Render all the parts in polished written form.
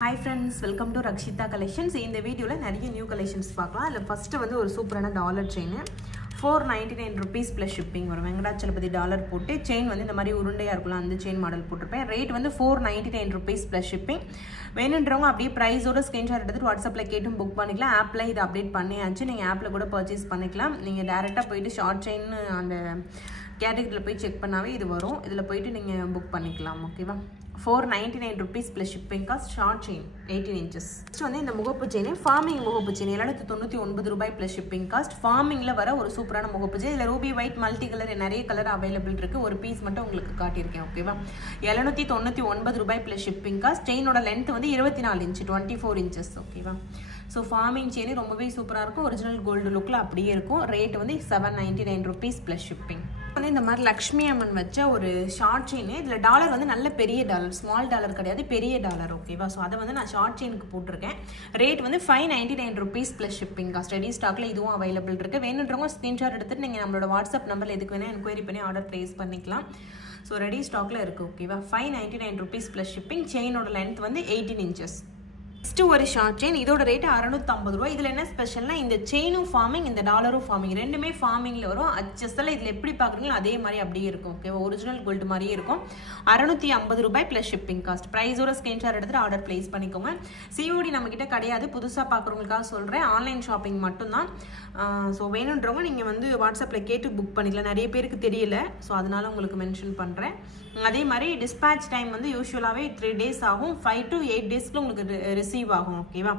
Hi friends, welcome to Rakshita Collections. In this video, we have new collections. First, we have a super dollar chain. $499 rupees plus shipping. $dollar chain வந்து இந்த மாதிரி உருண்டையா இருக்கலாம் அந்த chain model போட்டுருப்பேன். Rate வந்து $499 rupees plus shipping. வேணும்ன்றவங்க அப்படியே பிரைஸோட screenshot எடுத்துட்டு வாட்ஸ்அப்ல கேட்டும் புக் பண்ணிக்கலாம். ஆப்ல இது அப்டேட் பண்ணியாச்சு. நீங்க ஆப்ல கூட பர்ச்சேஸ் பண்ணிக்கலாம். நீங்க டைரக்ட்டா போய்ட்டு ஷார்ட் செயின் அந்த கேட்டகரியில போய் செக் பண்ணாவே இது வரும். இதுல போய்ட்டு நீங்க புக் பண்ணிக்கலாம். ஓகேவா? $499 rupees plus shipping cost short chain 18 inches. Next வந்து இந்த முகப்பு செயின் ஃபார்மிங் முகப்பு செயின் $799 plus shipping cost. ஃபார்மிங்ல வர ஒரு சூப்பரான முகப்பு செயின். இதுல ரூபி ஒயிட் மல்டி கலர் நிறைய கலர் அவைலபிள் இருக்கு. ஒரு பீஸ் மட்டும் உங்களுக்கு காட்டியிருக்கேன். ஓகேவா? $799 plus shipping cost. செயினோட லென்த் வந்து 24 inch 24 inches. ஓகேவா? ஸோ ஃபார்மிங் செயின் ரொம்பவே சூப்பராக இருக்கும். ஒரிஜினல் கோல்டு லுக்கில் அப்படியே இருக்கும். ரேட் வந்து $799 rupees plus shipping. வந்து இந்த மாதிரி லக்ஷ்மி அம்மன் வச்ச ஒரு ஷார்ட் செயின். இதில் டாலர் வந்து நல்ல பெரிய டாலர், ஸ்மால் டாலர் கிடையாது, பெரிய டாலர். ஓகேவா? ஸோ அதை வந்து நான் ஷார்ட் செயினுக்கு போட்டிருக்கேன். ரேட் வந்து $599 rupees plus shipping cost. Ready ஸ்டாக்ல இதுவும் அவைலபிள் இருக்கு. வேணுன்றவங்க ஸ்கிரீன்ஷாட் எடுத்துட்டு நீங்கள் நம்மளோட வாட்ஸ்அப் நம்பர் எதுக்கு வேணா என்கொயரி பண்ணி ஆர்டர் பிளேஸ் பண்ணிக்கலாம். ஸோ ரெடி ஸ்டாக்ல இருக்கு. ஓகேவா? $599 rupees plus shipping. செயினோட லென்த் வந்து 18 inches. நெக்ஸ்ட் ஒரு ஷார்ட் செயின். இதோட ரேட் $650. இதுல என்ன ஸ்பெஷல்னா இந்த செயினும் ஃபார்மிங், இந்த டாலரும் ஃபார்மிங், ரெண்டுமே ஃபார்மிங்ல வரும். அச்சஸ்ல இதுல எப்படி பாக்குறீங்களோ அதே மாதிரி அப்படியே இருக்கும். ஓகேவா? ஒரிஜினல் கோல்டு மாதிரியே இருக்கும். $650 பிளஸ் ஷிப்பிங் காஸ்ட். பிரைஸோட ஸ்கிரீன்ஷாட் எடுத்துட்டு ஆர்டர் பிளேஸ் பண்ணிக்கோங்க. சிஓடி நம்ம கிட்ட கிடையாது, புதுசா பாக்குறவங்களுக்காக சொல்றேன். ஆன்லைன் ஷாப்பிங் மட்டும்தான். ஸோ வேணுன்றவங்க நீங்க வந்து வாட்ஸ்அப்ல கேட்டு புக் பண்ணிக்கலாம். நிறைய பேருக்கு தெரியல, ஸோ அதனால உங்களுக்கு மென்ஷன் பண்றேன். அதே மாதிரி டிஸ்பேச் டைம் வந்து யூஸ்வலாகவே 3 days ஆகும். 5 to 8 daysக்குள்ள உங்களுக்கு ரிசீவ் ஆகும். ஓகேவா?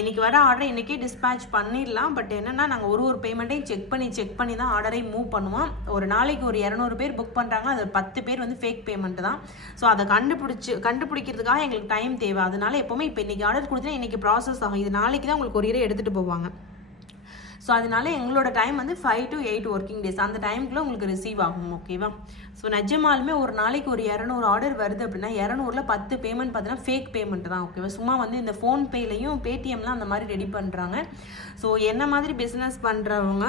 இன்னைக்கு வர ஆர்டர் இன்னைக்கே டிஸ்பேச் பண்ணிடலாம். பட் என்னன்னா நாங்கள் ஒரு பேமெண்ட்டையும் செக் பண்ணி தான் ஆர்டரை மூவ் பண்ணுவோம். ஒரு நாளைக்கு ஒரு 200 பேர் புக் பண்ணுறாங்கன்னா அது 10 பேர் வந்து ஃபேக் பேமெண்ட் தான். ஸோ அதை கண்டுபிடிக்கிறதுக்காக எங்களுக்கு டைம் தேவை. அதனால எப்பவுமே இப்போ இன்னைக்கு ஆர்டர் கொடுத்தா இன்னைக்கு ப்ராசஸ் ஆகும். இது நாளைக்கு தான் உங்களுக்கு கொரியரை எடுத்துகிட்டு போவாங்க. ஸோ அதனால எங்களோட டைம் வந்து 5 to 8 ஒர்க்கிங் டேஸ். அந்த டைம்குள்ளே உங்களுக்கு ரிசீவ் ஆகும். ஓகேவா? ஸோ நிஜமாலுமே ஒரு நாளைக்கு ஒரு 200 ஆர்டர் வருது அப்படின்னா 200ல் 10 பேமெண்ட் பார்த்தீங்கன்னா ஃபேக் பேமெண்ட் தான். ஓகேவா? சும்மா வந்து இந்த ஃபோன்பேலையும் பேடிஎம்லாம் அந்த மாதிரி ரெடி பண்ணுறாங்க. ஸோ என்ன மாதிரி பிஸ்னஸ் பண்ணுறவங்க,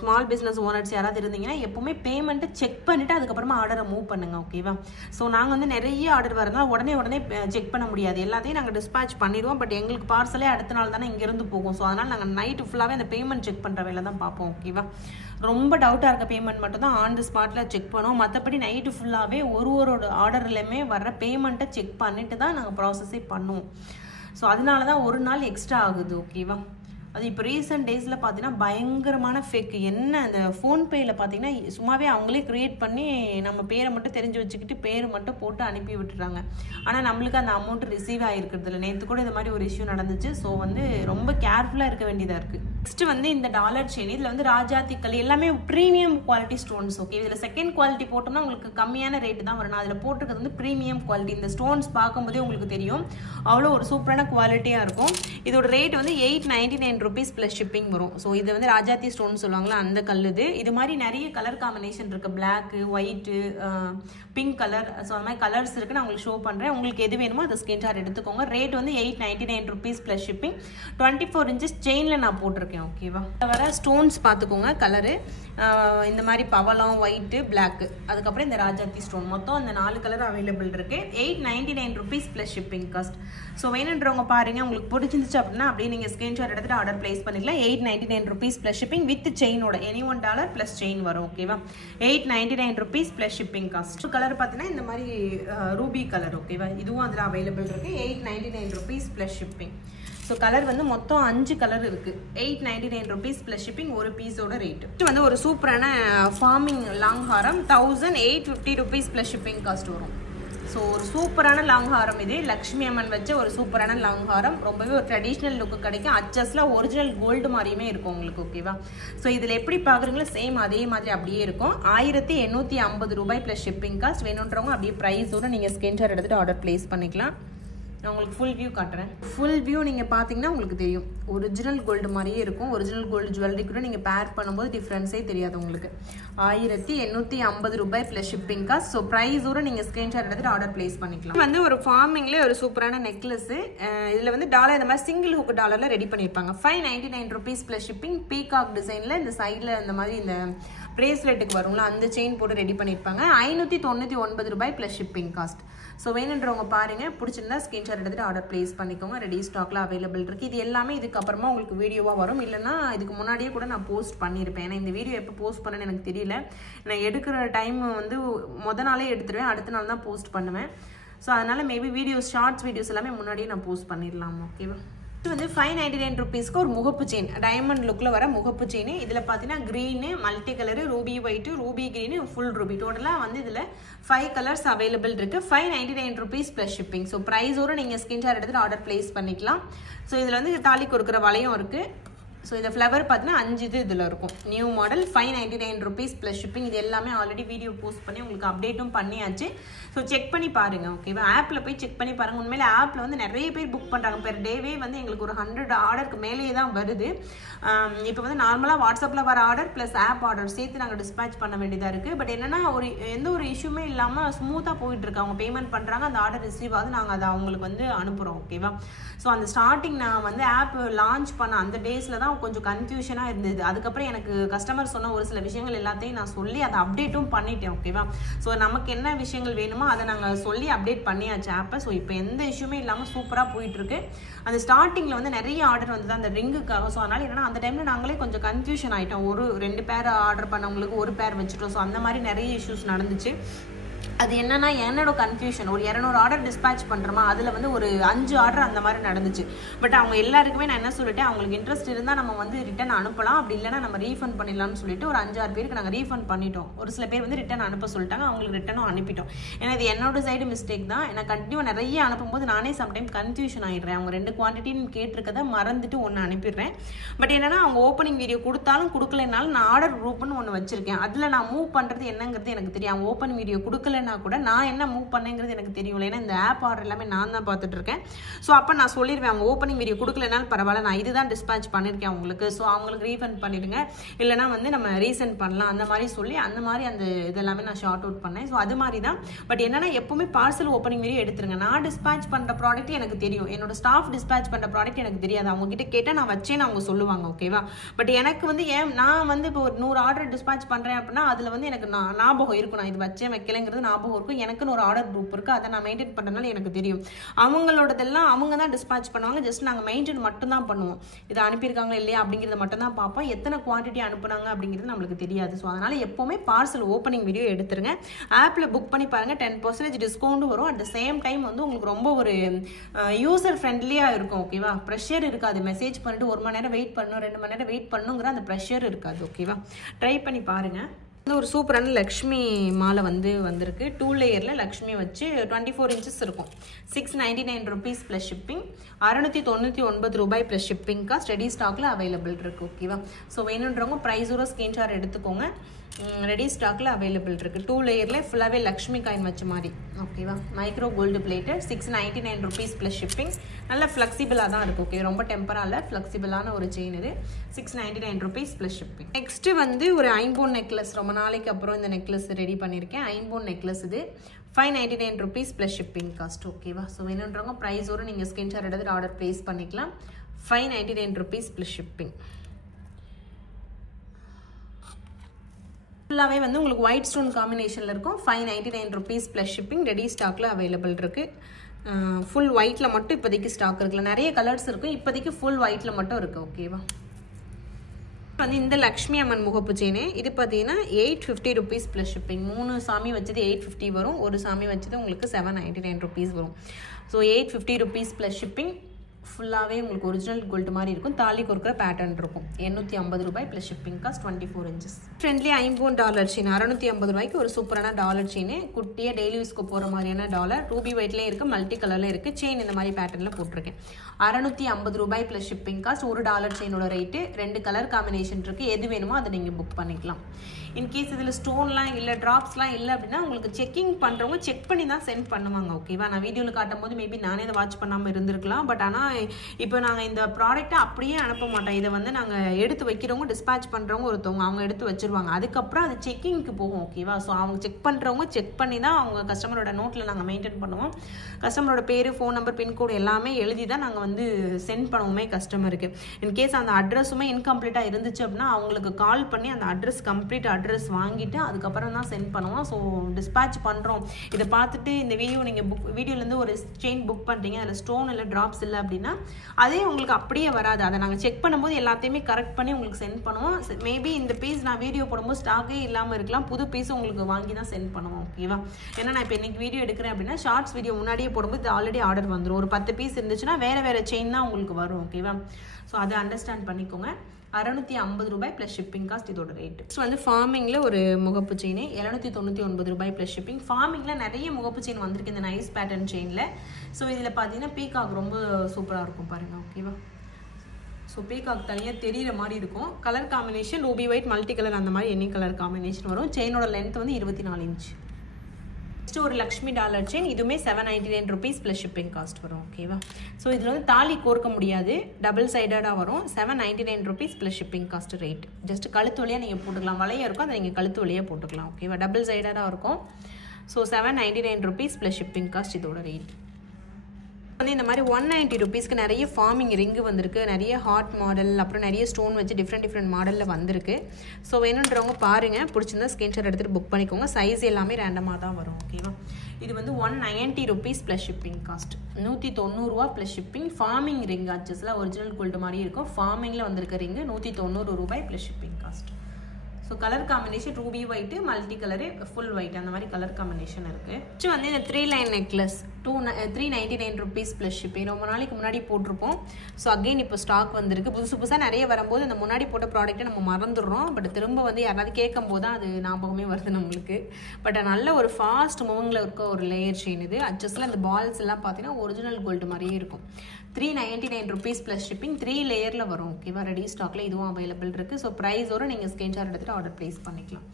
ஸ்மால் பிஸ்னஸ் ஓனர்ஸ் யாராவது இருந்தீங்கன்னா எப்பவுமே பேமெண்ட்டை செக் பண்ணிவிட்டு அதுக்கப்புறமா ஆர்டரை மூவ் பண்ணுங்க. ஓகேவா? ஸோ நாங்கள் வந்து நிறைய ஆர்டர் வரதுனால உடனே செக் பண்ண முடியாது. எல்லாத்தையும் நாங்கள் டிஸ்பேச் பண்ணிடுவோம். பட் எங்களுக்கு பார்சலே அடுத்த நாள் தானே இங்கேருந்து போகும். ஸோ அதனால் நாங்கள் நைட்டு ஃபுல்லாகவே அந்த பேமெண்ட் செக் பண்ணுற வேலை தான் பார்ப்போம். ஓகேவா? ரொம்ப டவுட்டாக இருக்க பேமெண்ட் மட்டும் தான் ஆன் தி ஸ்பாட்டில் செக் பண்ணுவோம். மற்றபடி நைட்டு ஃபுல்லாகவே ஒரு ஆர்டர்லையுமே வர்ற பேமெண்ட்டை செக் பண்ணிட்டு தான் நாங்கள் ப்ராசஸே பண்ணுவோம். ஸோ அதனால தான் ஒரு நாள் எக்ஸ்ட்ரா ஆகுது. ஓகேவா? அது இப்போ ரீசெண்ட் டேஸில் பார்த்தீங்கன்னா பயங்கரமான ஃபேக். என்ன அந்த ஃபோன்பேயில் பார்த்தீங்கன்னா சும்மாவே அவங்களே க்ரியேட் பண்ணி நம்ம பேரை மட்டும் தெரிஞ்சு வச்சுக்கிட்டு பேர் மட்டும் போட்டு அனுப்பி விட்டுறாங்க. ஆனால் நம்மளுக்கு அந்த அமௌண்ட் ரிசீவ் ஆகிருக்கிறது இல்லை. நேற்று கூட இந்த மாதிரி ஒரு இஷ்யூ நடந்துச்சு. ஸோ வந்து ரொம்ப கேர்ஃபுல்லாக இருக்க வேண்டியதாக இருக்குது. நெக்ஸ்ட் வந்து இந்த டாலர் செயின். இதில் வந்து ராஜாத்திக்கல் எல்லாமே ப்ரீமியம் குவாலிட்டி ஸ்டோன்ஸ். ஓகே, இதில் செகண்ட் குவாலிட்டி போட்டோம்னா உங்களுக்கு கம்மியான ரேட்டு தான் வரும். அதில் போட்டிருக்கிறது வந்து ப்ரீமியம் குவாலிட்டி. இந்த ஸ்டோன்ஸ் பார்க்கும்போதே உங்களுக்கு தெரியும் அவ்வளோ ஒரு சூப்பரான குவாலிட்டியாக இருக்கும். இதோட ரேட் வந்து $899 rupees plus shipping வரும். ஸோ இது வந்து ராஜாத்தி ஸ்டோன் சொல்லுவாங்களா அந்த கல். இது மாதிரி நிறைய கலர் காம்பினேஷன் இருக்கு. Black, white, pink colour. So அந்த மாதிரி கலர்ஸ் இருக்கு. நான் உங்களுக்கு ஷோ பண்றேன். உங்களுக்கு எது வேணுமோ அதை ஸ்கிரீன்ஷாட் எடுத்துக்கோங்க. ரேட் வந்து $899 rupees plus shipping. 24 inches செயின்ல நான் போட்டிருக்கேன். ஓகேவா? வர ஸ்டோன்ஸ் பார்த்துக்கோங்க. கலரு இந்த மாதிரி பவளம், ஒயிட்டு, பிளாக், அதுக்கப்புறம் இந்த ராஜாத்தி ஸ்டோன், மொத்தம் இந்த 4 கலர் அவைலபிள் இருக்கு. $899 rupees plus shipping cost. So வேணுன்றவங்க பாருங்க. உங்களுக்கு பிடிச்சிருந்துச்சு அப்படின்னா அப்படியே நீங்க ஸ்கிரீன்ஷாட் எடுத்துட்டு ஆர்டர் பிளேஸ் பண்ணிக்கலாம். $899 rupees plus shipping வித் செயினோட $1 பிளஸ் செயின் வரும். ஓகேவா? $899 rupees plus shipping cost. Colour பார்த்தீங்கன்னா இந்த மாதிரி ரூபி கலர். ஓகேவா? இதுவும் அதில் அவைலபிள் இருக்கு. $899 rupees plus shipping. So colour வந்து மொத்தம் 5 கலர் இருக்கு. $899 rupees plus shipping ஒரு பீஸோட ரேட். இது வந்து ஒரு சூப்பரான ஃபார்மிங் லாங் ஹாரம். $1850 rupees plus shipping காஸ்ட் வரும். ஸோ ஒரு சூப்பரான லாங் ஹாரம். இது லக்ஷ்மி அம்மன் வச்ச ஒரு சூப்பரான லாங் ஹாரம். ரொம்பவே ஒரு ட்ரெடிஷ்னல் லுக்கு கிடைக்கும். அச்சஸ்ல ஒரிஜினல் கோல்டு மாதிரியுமே இருக்கும் உங்களுக்கு. ஓகேவா? ஸோ இதில் எப்படி பார்க்குறீங்களோ சேம் அதே மாதிரி அப்படியே இருக்கும். $1850 பிளஸ் ஷிப்பிங் காஸ்ட். வேணுன்றவங்க அப்படியே ப்ரைஸோட நீங்கள் ஸ்கிரீன்ஷாட் எடுத்துட்டு ஆர்டர் பிளேஸ் பண்ணிக்கலாம். நான் உங்களுக்கு ஃபுல் வியூ காட்டுறேன். ஃபுல் வியூ நீங்கள் பார்த்தீங்கன்னா உங்களுக்கு தெரியும் ஒரிஜினல் கோல்டு மாதிரியே இருக்கும். ஒரிஜினல் கோல்டு ஜுவல்லரி கூட நீங்கள் பேர் பண்ணும்போது டிஃப்ரென்ஸே தெரியாது உங்களுக்கு. $1850 பிளஸ் ஷிப்பிங் காஸ்ட். ஸோ ப்ரைஸோட நீங்கள் ஸ்கிரீன்ஷாட் எடுத்துட்டு ஆர்டர் பிளேஸ் பண்ணிக்கலாம். வந்து ஒரு ஃபார்மிங்லேயே ஒரு சூப்பரான நெக்லஸ். இதில் வந்து டாலர் இந்த மாதிரி சிங்கிள் ஹுக் டாலரில் ரெடி பண்ணியிருப்பாங்க. $599 rupees பிளஸ் ஷிப்பிங். பீகாக் டிசைனில் இந்த சைடில் இந்த மாதிரி இந்த பிரேஸ்லெட்டுக்கு வரும்ல அந்த செயின் போட்டு ரெடி பண்ணியிருப்பாங்க. $599 பிளஸ் ஷிப்பிங் காஸ்ட். ஸோ வேணுன்றவங்க பாருங்கள், பிடிச்சிருந்தா ஸ்க்ரீன்ஷாட் எடுத்துகிட்டு ஆர்டர் ப்ளேஸ் பண்ணிக்கோங்க. ரெடி ஸ்டாக்ல அவைலபிள் இருக்குது. இது எல்லாமே இதுக்கப்புறமா உங்களுக்கு வீடியோவாக வரும், இல்லைனா இதுக்கு முன்னாடியே கூட நான் போஸ்ட் பண்ணியிருப்பேன். ஏன்னா இந்த வீடியோ எப்போ போஸ்ட் பண்ணேன்னு எனக்கு தெரியல. நான் எடுக்கிற டைம் வந்து மொதல் நாளே எடுத்துருவேன், அடுத்த நாள் தான் போஸ்ட் பண்ணுவேன். ஸோ அதனால் மேபி வீடியோஸ் ஷார்ட்ஸ் வீடியோஸ் எல்லாமே முன்னாடியே நான் போஸ்ட் பண்ணிடலாம். ஓகேவா? இது வந்து 599 ருபீஸ்க்கு ஒரு முகப்பு செயின், டைமண்ட் லுக்கில் வர முகப்பு செயின். இதில் பார்த்தீங்கன்னா green, multi colour, Ruby white, Ruby green, full Ruby, டோட்டலாக வந்து இதில் 5 கலர்ஸ் அவைலபிள் இருக்குது. 599 ருபீஸ் ப்ளஸ் ஷிப்பிங். ஸோ ப்ரைஸோடு நீங்கள் ஸ்க்ரீன்ஷாட் எடுத்துகிட்டு ஆர்டர் ப்ளேஸ் பண்ணிக்கலாம். ஸோ இதில் வந்து தாலி கொடுக்குற வளையம் இருக்குது. ஸோ இந்த ஃப்ளவர் பார்த்தீங்கன்னா 5 இது இதில் இருக்கும். New model 599 rupees plus shipping. இது எல்லாமே ஆல்ரெடி வீடியோ போஸ்ட் பண்ணி உங்களுக்கு அப்டேட்டும் பண்ணியாச்சு. ஸோ செக் பண்ணி பாருங்கள். ஓகேவா? ஆப்பில் போய் செக் பண்ணி பாருங்கள். உண்மையிலே ஆப்பில் வந்து நிறைய பேர் புக் பண்ணுறாங்க. பெர் டேவே வந்து எங்களுக்கு ஒரு 100 ஆர்டருக்கு மேலேயே தான் வருது. இப்போ வந்து நார்மலாக வாட்ஸ்அப்பில் வர ஆர்டர் ப்ளஸ் ஆப் ஆர்டர் சேர்த்து நாங்கள் டிஸ்பேச் பண்ண வேண்டியதாக இருக்குது. பட் என்னென்னா எந்த ஒரு இஷ்யூமே இல்லாமல் ஸ்மூத்தாக போயிட்டுருக்கு. அவங்க பேமெண்ட் பண்ணுறாங்க, அந்த ஆர்டர் ரிசீவ் ஆகுது, நாங்கள் அதை அவங்களுக்கு வந்து அனுப்புகிறோம். ஓகேவா? ஸோ அந்த ஸ்டார்டிங் நான் வந்து ஆப் லான்ச் பண்ண அந்த டேஸில் தான் கொஞ்சம் கன்ஃபியூஷனாக இருந்தது. அதுக்கப்புறம் எனக்கு கஸ்டமர் சொன்ன ஒரு சில விஷயங்கள் எல்லாத்தையும் நான் சொல்லி அதை அப்டேட்டும் பண்ணிட்டேன். ஓகேவா? ஸோ நமக்கு என்ன விஷயங்கள் வேணுமோ அதை நாங்கள் சொல்லி அப்டேட் பண்ணியாச்சு ஆப்பை. ஸோ இப்போ எந்த இஷ்யூமே இல்லாமல் சூப்பராக போயிட்டுருக்கு. அந்த ஸ்டார்டிங்கில் வந்து நிறைய ஆர்டர் வந்தது அந்த ரிங்குக்காக. ஸோ அதனால் என்னன்னா அந்த டைமில் நாங்களே கொஞ்சம் கன்ஃபியூஷன் ஆகிட்டோம். 2 பேர் ஆர்டர் பண்ணவங்களுக்கு 1 பேர் வச்சுட்டோம். ஸோ அந்த மாதிரி நிறைய இஷ்யூஸ் நடந்துச்சு. அது என்னன்னா என்னோட கன்ஃபியூஷன், ஒரு 200 ஆர்டர் டிஸ்பேச் பண்ணுறோமா, அதில் வந்து ஒரு 5 ஆர்டர் அந்த மாதிரி நடந்துச்சு. பட் அவங்க எல்லாருக்குமே நான் என்ன சொல்லிட்டேன், அவங்களுக்கு இன்ட்ரெஸ்ட் இருந்தால் நம்ம வந்து ரிட்டன் அனுப்பலாம், அப்படி இல்லைனா நம்ம ரீஃபண்ட் பண்ணிடலாம்னு சொல்லிட்டு ஒரு 5-6 பேருக்கு நாங்கள் ரீஃபண்ட் பண்ணிட்டோம். ஒரு சில பேர் வந்து ரிட்டன் அனுப்ப சொல்லிட்டாங்க, அவங்களுக்கு ரிட்டனும் அனுப்பிட்டோம். ஏன்னா இது என்னோட சைடு மிஸ்டேக் தான். எனக்கு கண்டினியூவாக நிறைய அனுப்பும்போது நானே சம்டைம் கன்ஃபியூஷன் ஆகிடுறேன். அவங்க 2 குவான்டிட்டின்னு கேட்டிருக்கதை மறந்துட்டு ஒன்று அனுப்பிடுறேன். பட் என்னன்னா அவங்க ஓப்பனிங் வீடியோ கொடுத்தாலும் கொடுக்கலனாலும் நான் ஆர்டர் குரூப்னு ஒன்று வச்சிருக்கேன். அதில் நான் மூவ் பண்ணுறது என்னங்கிறது எனக்கு தெரியும். அவங்க ஓப்பன் வீடியோ கொடுக்கலன்னா கூட நான் என்ன மூவ் பண்ணேங்கிறது எனக்கு தெரியல. ஏன்னா இந்த ஆப் ஆர்டர் எல்லாமே நான் தான் பார்த்துட்டு இருக்கேன். ஸோ அப்போ நான் சொல்லிடுவேன், அவங்க ஓப்பனிங் வீடியோ கொடுக்கலனாலும் பரவாயில்ல, நான் இதுதான் டிஸ்பேச் பண்ணியிருக்கேன் அவங்களுக்கு, ஸோ அவங்களுக்கு ரீஃபண்ட் பண்ணிடுங்க, இல்லைனா வந்து நம்ம ரீசெண்ட் பண்ணலாம், அந்த மாதிரி சொல்லி அந்த மாதிரி அந்த இதெல்லாமே நான் ஷார்ட் அவுட் பண்ணேன். ஸோ அது மாதிரி தான். பட் என்னன்னா எப்பவுமே பார்சல் ஓப்பனிங் வீடியோ எடுத்துருங்க. நான் டிஸ்பேச் பண்ணுற ப்ராடக்ட் எனக்கு தெரியும், என்னோட ஸ்டாஃப் டிஸ்பேச் பண்ணுற ப்ராடக்ட் எனக்கு தெரியாது. அவங்க கிட்ட கேட்டால் நான் வச்சேன்னு அவங்க சொல்லுவாங்க. ஓகேவா? பட் எனக்கு வந்து நான் வந்து இப்போ ஒரு 100 ஆர்டர் டிஸ்பேச் பண்ணுறேன் அப்படின்னா அதில் வந்து எனக்கு ஞாபகம் இருக்கும், நான் இது வச்சேன் வைக்கலைங்கிறது ஞாபகம் இருக்கும். எனக்குன்னு ஒரு ஆர்டர் குரூப் இருக்குது, அதை நான் மெயின்டைன் பண்ணுறதுனால எனக்கு தெரியும். அவங்களோடதெல்லாம் அவங்க தான் டிஸ்பேச் பண்ணுவாங்க, ஜஸ்ட் நாங்கள் மெயின்டைன் மட்டும் தான் பண்ணுவோம். இதை அனுப்பியிருக்காங்க இல்லையா அப்படிங்கிறத மட்டும் தான் பார்ப்போம். எத்தனை குவான்டிட்டி அனுப்புனாங்க அப்படிங்கிறது நம்மளுக்கு தெரியாது. ஸோ அதனால் எப்போவுமே பார்சல் ஓப்பனிங் வீடியோ எடுத்துருங்க. ஆப்பில் புக் பண்ணி பாருங்கள், 10% டிஸ்கவுண்ட் வரும். அட் த சேம் டைம் வந்து உங்களுக்கு ரொம்ப ஒரு யூசர் ஃப்ரெண்ட்லியாக இருக்கும். ஓகேவா? ப்ரெஷர் இருக்காது. மெசேஜ் பண்ணிட்டு 1 மணி நேரம் வெயிட் பண்ணணும், 2 மணி நேரம் வெயிட் பண்ணணுங்கிற அந்த ப்ரெஷர் இருக்காது. ஓகேவா? ட்ரை பண்ணி பாருங்கள். ஒரு சூப்பரான லக்ஷ்மி மாலை வந்திருக்கு. 2 லேயரில் லக்ஷ்மி வச்சு 24 இன்ச்சஸ் இருக்கும். 699 ருபீஸ் ப்ளஸ் ஷிப்பிங். 699 ரூபாய் ப்ளஸ் ஷிப்பிங் காஸ்ட். ரெடி ஸ்டாக்ல அவைலபிள் இருக்குது. ஓகேவா? ஸோ வேணுன்றவங்க ப்ரைஸோட ஸ்க்ரீன்ஷாட் எடுத்துக்கோங்க. ரெடி ஸ்டாக்ல அவைலபிள் இருக்குது. 2 லேயரில் ஃபுல்லாகவே லக்ஷ்மி காயின் வச்ச மாதிரி. ஓகேவா? Micro gold plated. 699 rupees plus shipping. நல்ல ஃப்ளெக்சிபிளாக தான் இருக்குது. ஓகே, ரொம்ப டெம்பராக இல்லை, ஃப்ளெக்சிபிளான ஒரு செயின் இது. 699 ருபீஸ் ப்ளஸ் ஷிப்பிங். நெக்ஸ்ட்டு வந்து ஒரு ஐம்போன் நெக்லஸ். ரொம்ப நாளைக்கு அப்புறம் இந்த நெக்லஸ் ரெடி பண்ணியிருக்கேன். ஐம்போன் நெக்லஸ் இது 599 ருபீஸ் ப்ளஸ் ஷிப்பிங் காஸ்ட். ஓகேவா? ஸோ வேணுன்றவங்க ப்ரைஸோடு நீங்கள் ஸ்க்ரீன்ஷாட் எடுத்துட்டு ஆர்டர் ப்ளேஸ் பண்ணிக்கலாம். 599 ருபீஸ் ப்ளஸ் ஷிப்பிங். ஃபுல்லாகவே வந்து உங்களுக்கு ஒயிட் ஸ்டோன் காம்பினேஷனில் இருக்கும். 599 ருபீஸ் ப்ளஸ் ஷிப்பிங். ரெடி ஸ்டாக்ல அவைலபிள் இருக்குது. ஃபுல் ஒயிட்டில் மட்டும் இப்போதைக்கு ஸ்டாக் இருக்குல்ல, நிறைய கலர்ஸ் இருக்கும், இப்போதைக்கு ஃபுல் ஒயிட்டில் மட்டும் இருக்குது. ஓகேவா? வந்து இந்த லக்ஷ்மி அம்மன் முகப்பு செயினே இது பார்த்தீங்கன்னா 850 ருபீஸ் ப்ளஸ் ஷிப்பிங். 3 சாமி வச்சது 850 வரும், ஒரு சாமி வச்சது உங்களுக்கு 799 ருபீஸ் வரும். So 850 rupees plus shipping. ஃபுல்லாகவே உங்களுக்கு ஒரிஜினல் கோல்டு மாதிரி இருக்கும். தாலி கொடுக்குற பேட்டர்ன் இருக்கும். 850 ரூபாய் plus shipping cost. 24 inches. Friendly ஐம்போன் டாலர் செயின் 650 ரூபாய்க்கு ஒரு சூப்பரான டாலர் செயின். குட்டியாக டெய்லி யூஸ்க்கு போகிற மாதிரியான டாலர். ரூபி ஒயிட்லேயே இருக்குது, மல்டி கலரில் இருக்குது. செயின் இந்த மாதிரி பேட்டர்னில் போட்டிருக்கேன். 650 ரூபாய் ப்ளஸ் ஷிப்பிங் காஸ்ட். ஒரு டாலர் செயினோட ரேட்டு. 2 கலர் காம்பினேஷன் இருக்குது. எது வேணுமோ அதை நீங்கள் புக் பண்ணிக்கலாம். இன்கேஸ் இதில் ஸ்டோன்லாம் இல்லை, ட்ராப்ஸ்லாம் இல்லை அப்படின்னா உங்களுக்கு செக்கிங் பண்ணுறவங்க செக் பண்ணி தான் சென்ட் பண்ணுவாங்க. ஓகேவா? நான் வீடியோவில் காட்டும் போது மேபி நானே இதை வாட்ச் பண்ணாமல் இருந்திருக்கலாம். பட் ஆனால் இப்போ நாங்கள் இந்த ப்ராடக்ட்டை அப்படியே அனுப்ப மாட்டோம். இதை வந்து நாங்கள் எடுத்து வைக்கிறவங்க, டிஸ்பேச் பண்ணுறவங்க ஒருத்தவங்க அவங்க எடுத்து வச்சுருவாங்க. அதுக்கப்புறம் அது செக்கிங்க்கு போகும். ஓகேவா? ஸோ அவங்க செக் பண்ணுறவங்க செக் பண்ணி தான் அவங்க கஸ்டமரோட நோட்டில் நாங்கள் மெயின்டைன் பண்ணுவோம். கஸ்டமரோட பேர், ஃபோன் நம்பர், பின்கோடு எல்லாமே எழுதி தான் நாங்கள் வந்து சென்ட் பண்ணுவோமே கஸ்டமருக்கு. இன்கேஸ் அந்த அட்ரஸுமே இன்கம்ப்ளீட்டாக இருந்துச்சு அப்படின்னா அவங்களுக்கு கால் பண்ணி அந்த அட்ரஸ் கம்ப்ளீட் அட்ரஸ் வாங்கிட்டு அதுக்கப்புறம் தான் சென்ட் பண்ணுவோம். ஸோ டிஸ்பேட்ச் பண்ணுறோம், இதை பார்த்துட்டு இந்த நீங்கள் வீடியோலேருந்து ஒரு செயின் புக் பண்ணுறீங்க, அதில் ஸ்டோன் இல்லை ட்ராப்ஸ் இல்லை அப்படின்னா அதே உங்களுக்கு அப்படியே வராது. அதை நாங்கள் செக் பண்ணும்போது எல்லாத்தையுமே கரெக்ட் பண்ணி உங்களுக்கு சென்ட் பண்ணுவோம். மேபி இந்த பீஸ் நான் வீடியோ போடும்போது ஸ்டாக்கே இல்லாமல் இருக்கலாம், புது பீஸ் உங்களுக்கு வாங்கி தான் சென்ட் பண்ணுவோம். ஓகேவா? ஏன்னா நான் இப்போ இன்னைக்கு வீடியோ எடுக்கிறேன் அப்படின்னா ஷார்ட்ஸ் வீடியோ முன்னாடியே போடும்போது ஆல்ரெடி ஆர்டர் வந்துடும். ஒரு 10 பீஸ் இருந்துச்சுன்னா வேறு செயின் தான் உங்களுக்கு வரும். ஓகேவா? ஸோ அதை அண்டர்ஸ்டாண்ட் பண்ணிக்கோங்க. 650 ரூபாய் ப்ளஸ் ஷிப்பிங் காஸ்ட் இதோட ரேட். ஸோ வந்து ஃபார்மிங்கில் ஒரு முகப்பு செயின் 799 ரூபாய் ப்ளஸ் ஷிப்பிங். ஃபார்மிங்கில் நிறைய முகப்பு செயின் வந்திருக்கு இந்த நைஸ் பேட்டர்ன் செயினில். ஸோ இதில் பார்த்தீங்கன்னா பீகாக் ரொம்ப சூப்பராக இருக்கும் பாருங்கள். ஓகேவா? ஸோ பீகாக் தனியாக தெரிகிற மாதிரி இருக்கும். Colour combination Ruby white multi colour அந்த மாதிரி எனி கலர் காம்பினேஷன் வரும். செயினோட லென்த் வந்து 24 இன்ச். நெக்ஸ்ட் ஒரு லக்ஷ்மி டாலர் செயின், இதுவுமே 799 ருபீஸ் ப்ளஸ் ஷிப்பிங் காஸ்ட் வரும். ஓகேவா? ஸோ இதில் வந்து தாலி கோர்க்க முடியாது, டபுள் சைடடாக வரும். 799 rupees plus shipping cost rate. Just கழுத்து வழியாக நீங்கள் போட்டுக்கலாம், வளையாக இருக்கும் அதை நீங்கள் கழுத்து வழியாக போட்டுக்கலாம். ஓகேவா? டபுள் சைடடாக இருக்கும். So 799 rupees plus shipping cost இதோட ரேட். வந்து இந்த மாதிரி 190 ருபீஸ்க்கு நிறைய ஃபார்மிங் ரிங்கு வந்திருக்கு, நிறைய ஹார்ட் மாடல், அப்புறம் நிறைய ஸ்டோன் வச்சு டிஃப்ரெண்ட் மாடலில் வந்திருக்கு. ஸோ வேணுன்றவங்க பாருங்கள், பிடிச்சிருந்தா ஸ்க்ரீன்ஷாட் எடுத்துகிட்டு புக் பண்ணிக்கோங்க. சைஸ் எல்லாமே ரேண்டமாக தான் வரும். ஓகேவா? இது வந்து 190 ருபீஸ் ப்ளஸ் ஷிப்பிங் காஸ்ட். 190 ரூபா ப்ளஸ் ஷிப்பிங். ஃபார்மிங் ரிங் அச்சஸில் ஒரிஜினல் கோல்டு மாதிரி இருக்கும். ஃபார்மிங்கில் வந்திருக்க ரிங்கு 190 ரூபாய் plus shipping cost. So colour combination ruby white, multi colour, full white அந்த மாதிரி கலர் காம்பினேஷன் இருக்குது. நெக்ஸ்ட் வந்து இந்த 3 line necklace 399 rupees plus shipping. ரொம்ப நாளைக்கு முன்னாடி போட்டிருப்போம். ஸோ அகெயின் இப்போ ஸ்டாக் வந்திருக்கு. புதுசாக நிறைய வரும்போது அந்த முன்னாடி போட்ட ப்ராடக்ட்டை நம்ம மறந்துடுறோம். பட் திரும்ப வந்து யாராவது கேட்கும் போது தான் அது ஞாபகமே வருது நம்மளுக்கு. பட் நல்ல ஒரு ஃபாஸ்ட் மூவிங்கில் இருக்க ஒரு லேயர் செயின் இது. அட்ஜஸ்டில் அந்த பால்ஸ் எல்லாம் பார்த்தீங்கன்னா ஒரிஜினல் கோல்டு மாதிரியே இருக்கும். 399 ருபீஸ் ப்ளஸ் ஷிப்பிங். 3 லேயரில் வரும். ஓகேவா? ரெடி ஸ்டாக்கில் இதுவும் அவைலபிள் இருக்குது. ஸோ ப்ரைஸோடு நீங்கள் ஸ்க்ரீன்ஷாட் எடுத்துகிட்டு ஆர்டர் ப்ளேஸ் பண்ணிக்கலாம்.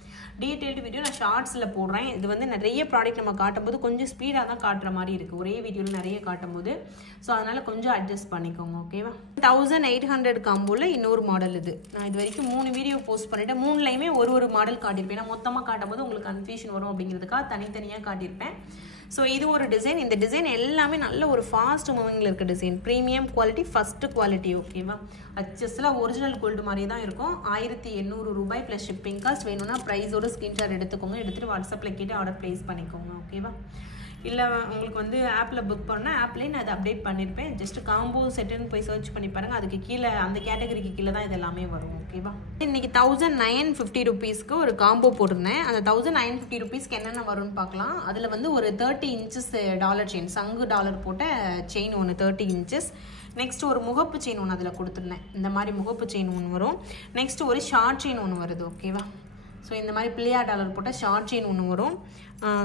டீட்டெயில்டு வீடியோ நான் ஷார்ட்ஸில் போடுறேன். இது வந்து நிறைய ப்ராடக்ட் நம்ம காட்டும்போது கொஞ்சம் ஸ்பீடாக தான் காட்டுற மாதிரி இருக்குது, ஒரே வீடியோவில் நிறைய காட்டும்போது. ஸோ அதனால் கொஞ்சம் அட்ஜஸ்ட் பண்ணிக்கோங்க. ஓகேவா? 1800 காம்போவில் இன்னொரு மாடல் இது. நான் இது வரைக்கும் 3 வீடியோ போஸ்ட் பண்ணிவிட்டேன். 3லையுமே ஒரு மாடல் காட்டியிருப்பேன். நான் மொத்தமாக காட்டும்போது உங்களுக்கு கன்ஃபியூஷன் வரும் அப்படிங்கிறதுக்காக தனித்தனியாக காட்டியிருப்பேன். ஸோ இது ஒரு டிசைன். இந்த டிசைன் எல்லாமே நல்ல ஒரு ஃபாஸ்ட் மூவிங்கில் இருக்க design. Premium quality, first quality. ஓகேவா? அச்சஸில் ஒரிஜினல் கோல்டு மாதிரி தான் இருக்கும். 1800 ரூபாய் ப்ளஸ் ஷிப்பிங் காஸ்ட். வேணும்னா ப்ரைஸோட ஸ்க்ரீன்ஷாட் எடுத்துக்கோங்க, எடுத்துகிட்டு வாட்ஸ்அப்பில் கேட்டு ஆர்டர் ப்ளேஸ் பண்ணிக்கோங்க. ஓகேவா? இல்லை உங்களுக்கு வந்து ஆப்பில் புக் பண்ணால் ஆப்லேயே நான் அதை அப்டேட் பண்ணியிருப்பேன். ஜஸ்ட் காம்போ செட்டுன்னு போய் சர்ச் பண்ணி பாருங்கள். அதுக்கு கீழே அந்த கேட்டகரிக்கு கீழே தான் இது எல்லாமே வரும். ஓகேவா? இன்றைக்கி 1950 ருபீஸ்க்கு ஒரு காம்போ போட்டிருந்தேன். அந்த 1950 ருபீஸ்க்கு என்னென்ன வரும்னு பார்க்கலாம். அதில் வந்து ஒரு 30 இன்ச்சஸ் டாலர் செயின், சங்கு டாலர் போட்ட செயின் ஒன்று 30 இன்ச்சஸ். நெக்ஸ்ட் ஒரு முகப்பு செயின் ஒன்று அதில் கொடுத்துருந்தேன். இந்த மாதிரி முகப்பு செயின் ஒன்று வரும். நெக்ஸ்ட் ஒரு ஷார்ட் செயின் ஒன்று வருது. ஓகேவா? ஸோ இந்த மாதிரி பிள்ளையார் டாலர் போட்டால் ஷார்ட் செயின் ஒன்று வரும்.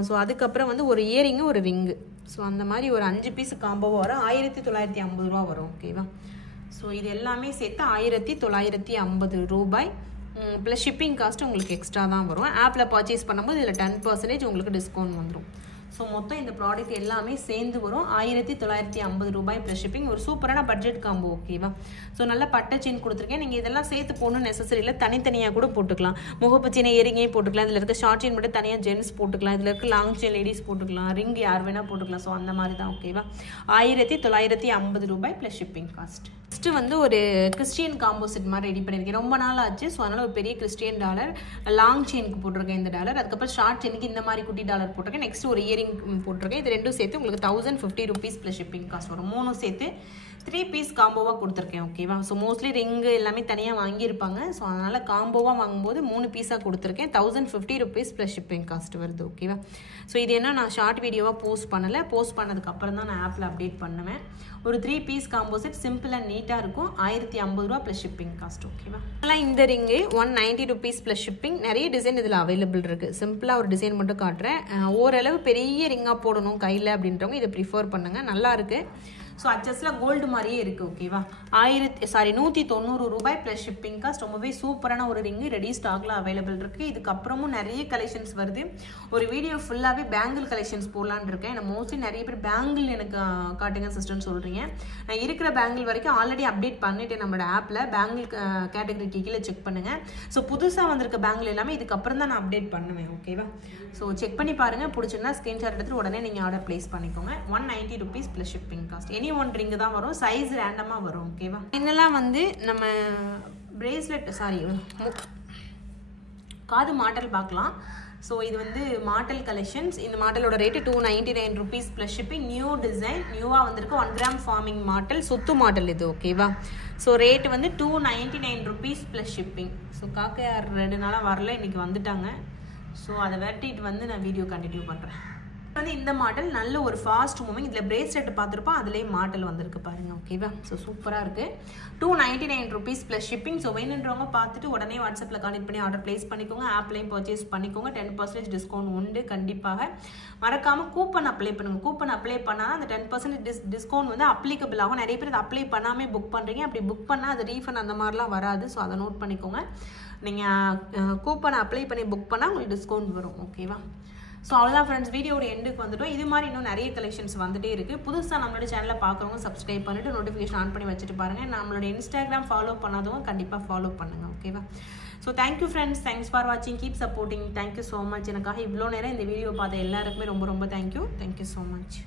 ஸோ அதுக்கப்புறம் வந்து ஒரு இயரிங்கு, ஒரு ரிங்கு. ஸோ அந்த மாதிரி ஒரு 5 பீஸ் காம்போவாக வரும். 1950 ரூபா வரும். ஓகேவா? ஸோ இது எல்லாமே சேர்த்து 1950 ரூபாய் ப்ளஸ் ஷிப்பிங் காஸ்ட் உங்களுக்கு எக்ஸ்ட்ரா தான் வரும். ஆப்பில் பர்ச்சேஸ் பண்ணும்போது இதில் 10% உங்களுக்கு டிஸ்கவுண்ட் வந்துடும். ஸோ மொத்தம் இந்த ப்ராடக்ட் எல்லாமே சேர்ந்து வரும் 1950 ரூபாய் ப்ளஸ் ஷிப்பிங். ஒரு சூப்பரான பட்ஜெட் காம்போ. ஓகேவா? ஸோ நல்ல பட்டை செயின் கொடுத்துருக்கேன். நீங்கள் இதெல்லாம் சேர்த்து போகணும்னு நெசசரி இல்லை, தனித்தனியாக கூட போட்டுக்கலாம். முகப்பு செயினை இயரிங்கே போட்டுக்கலாம். இதில் இருக்க ஷார்ட் செயின் மட்டும் தனியாக ஜென்ஸ் போட்டுக்கலாம். இதில் இருக்க லாங் செயின் லேடிஸ் போட்டுக்கலாம். ரிங் யார் வேணால் போட்டுக்கலாம். ஸோ அந்த மாதிரி தான். ஓகேவா? 1950 ரூபாய் ப்ளஸ் ஷிப்பிங் காஸ்ட். நெக்ஸ்ட் வந்து ஒரு கிறிஸ்டியன் காம்போ செட் மாதிரி ரெடி பண்ணியிருக்கேன். ரொம்ப நாள் ஆச்சு. ஸோ அதனால் ஒரு பெரிய கிறிஸ்டியன் டாலர், லாங் செயினுக்கு போட்டிருக்கேன் இந்த டாலர். அதுக்கப்புறம் ஷார்ட் செயினுக்கு இந்த மாதிரி குட்டி டாலர் போட்டிருக்கேன். நெக்ஸ்ட் ஒரு இயரிங் போட்டிருக்கேன். இது ரெண்டும் சேர்த்து உங்களுக்கு 1050 ருபீஸ் ப்ளஸ் ஷிப்பிங் காஸ்ட் வரும். 3 சேர்த்து 3 பீஸ் காம்போவாக கொடுத்துருக்கேன். ஓகேவா? ஸோ மோஸ்ட்லி ரிங்கு எல்லாமே தனியாக வாங்கியிருப்பாங்க. ஸோ அதனால் காம்போவாக வாங்கும்போது 3 பீஸாக கொடுத்துருக்கேன். 1050 ருபீஸ் ப்ளஸ் ஷிப்பிங் காஸ்ட் வருது. ஓகேவா? ஸோ இது என்ன நான் ஷார்ட் வீடியோவாக போஸ்ட் பண்ணலை. போஸ்ட் பண்ணதுக்கப்புறம் தான் நான் ஆப்பில் அப்டேட் பண்ணுவேன். ஒரு 3 piece combo set simple and நீட்டாக இருக்கும். 1050 ரூபா ப்ளஸ் ஷிப்பிங் காஸ்ட். ஓகேவா? அதனால் இந்த ரிங்கு 190 ருபீஸ் ப்ளஸ் ஷிப்பிங். நிறைய டிசைன் இதில் அவைலபிள் இருக்குது. சிம்பிளாக ஒரு டிசைன் மட்டும் காட்டுறேன். ஓரளவு பெரிய ரிங்காக போடணும் கையில் அப்படின்றவங்க இதை ப்ரிஃபர் பண்ணுங்கள். நல்லாயிருக்கு. ஸோ அட்ஜஸ்டில் கோல்டு மாதிரியே இருக்குது. ஓகேவா? 190 ரூபாய் ப்ளஸ் ஷிப்பிங் காஸ்ட். ரொம்பவே சூப்பரான ஒரு ரிங்கு ரெடி ஸ்டாக்ல அவைலபிள் இருக்குது. இதுக்கப்புறமும் நிறைய கலெக்ஷன்ஸ் வருது. ஒரு வீடியோ ஃபுல்லாகவே பேங்கிள் கலெக்ஷன்ஸ் போடலான்னு இருக்கேன். நான் மோஸ்ட்லி நிறைய பேர் பேங்கிள் எனக்கு காட்டுங்க சிஸ்டர்னு சொல்கிறீங்க. நான் இருக்கிற பேங்கிள் வரைக்கும் ஆல்ரெடி அப்டேட் பண்ணிட்டேன் நம்மளோட ஆப்பில். பேங்கிள் கேட்டகரிக்கு கீழே செக் பண்ணுங்கள். ஸோ புதுசாக வந்திருக்க பேங்கிள் எல்லாமே இதுக்கப்புறம் தான் நான் அப்டேட் பண்ணுவேன். ஓகேவா? ஸோ செக் பண்ணி பாருங்கள். பிடிச்சிருந்தா ஸ்க்ரீன்ஷாட் எடுத்துகிட்டு உடனே நீங்கள் ஆர்டர் ப்ளேஸ் பண்ணிக்கோங்க. 190 rupees plus shipping cost. Any one ring தான் வரும். சைஸ் ரேண்டமாக வரும். ஓகேவா? என்னெல்லாம் வந்து நம்ம பிரேஸ்லெட் காது மாடல் பார்க்கலாம். ஸோ இது வந்து மாடல் கலெக்ஷன்ஸ். இந்த மாடலோட rate 299 rupees plus shipping. New design, நியூவாக வந்திருக்கு. 1 கிராம் ஃபார்மிங் மாடல், சொத்து மாடல் இது. ஓகேவா? ஸோ ரேட்டு வந்து 299 rupees ப்ளஸ் ஷிப்பிங். ஸோ காக்கையார் 2 நாளாக வரல, இன்றைக்கி வந்துட்டாங்க. ஸோ அதை வெட்டிட்டு வந்து நான் வீடியோ கண்டினியூ பண்ணுறேன். வந்து இந்த மாடல் நல்ல ஒரு ஃபாஸ்ட் மூவிங். இதில் பிரேஸ்லெட் பார்த்துருப்போம், அதுலேயே மாடல் வந்திருக்கு பாருங்க. ஓகேவா? ஸோ சூப்பராக இருக்குது. 299 rupees ப்ளஸ் ஷிப்பிங். ஸோ வேணுன்றவங்க பார்த்துட்டு உடனே வாட்ஸ்அப்பில் கான்டெக்ட் பண்ணி ஆர்டர் ப்ளேஸ் பண்ணிக்கோங்க. ஆப்லேயும் பர்ச்சேஸ் பண்ணிக்கோங்க. 10% டிஸ்கவுண்ட் உண்டு கண்டிப்பாக. மறக்காமல் கூப்பன் அப்ளை பண்ணுங்கள். கூப்பன் அப்ளை பண்ணால் அந்த 10% டிஸ்கவுண்ட் வந்து அப்ளிகபிள் ஆகும். நிறைய பேர் அதை அப்ளை பண்ணாமல் புக் பண்ணுறீங்க. அப்படி புக் பண்ணால் அது ரீஃபண்ட் அந்த மாதிரிலாம் வராது. ஸோ அதை நோட் பண்ணிக்கோங்க. நீங்கள் கூப்பனை அப்ளை பண்ணி புக் பண்ணால் உங்களுக்கு டிஸ்கவுண்ட் வரும். ஓகேவா? ஸோ அவ்வளோதான் ஃப்ரெண்ட்ஸ், வீடியோட எண்டுக்கு வந்துட்டோம். இது மாதிரி இன்னும் நிறைய கலெக்ஷன்ஸ் வந்துட்டே இருக்குது. புதுசாக நம்மளோட சேனலை பார்க்குறவங்க சப்ஸ்கிரைப் பண்ணிவிட்டு நோட்டிஃபிகேஷன் ஆன் பண்ணி வச்சுட்டு பாருங்கள். நம்மளோட இன்ஸ்டாகிராம் ஃபாலோ பண்ணாதவங்க கண்டிப்பாக ஃபாலோ பண்ணுங்கள். ஓகேவா? So thank you friends, thanks for வாட்சிங், keep supporting. Thank you so much. எனக்காக இவ்வளோ நேரம் இந்த வீடியோ பார்த்த எல்லாருக்குமே ரொம்ப ரொம்ப தேங்க்யூ ஸோ மச்.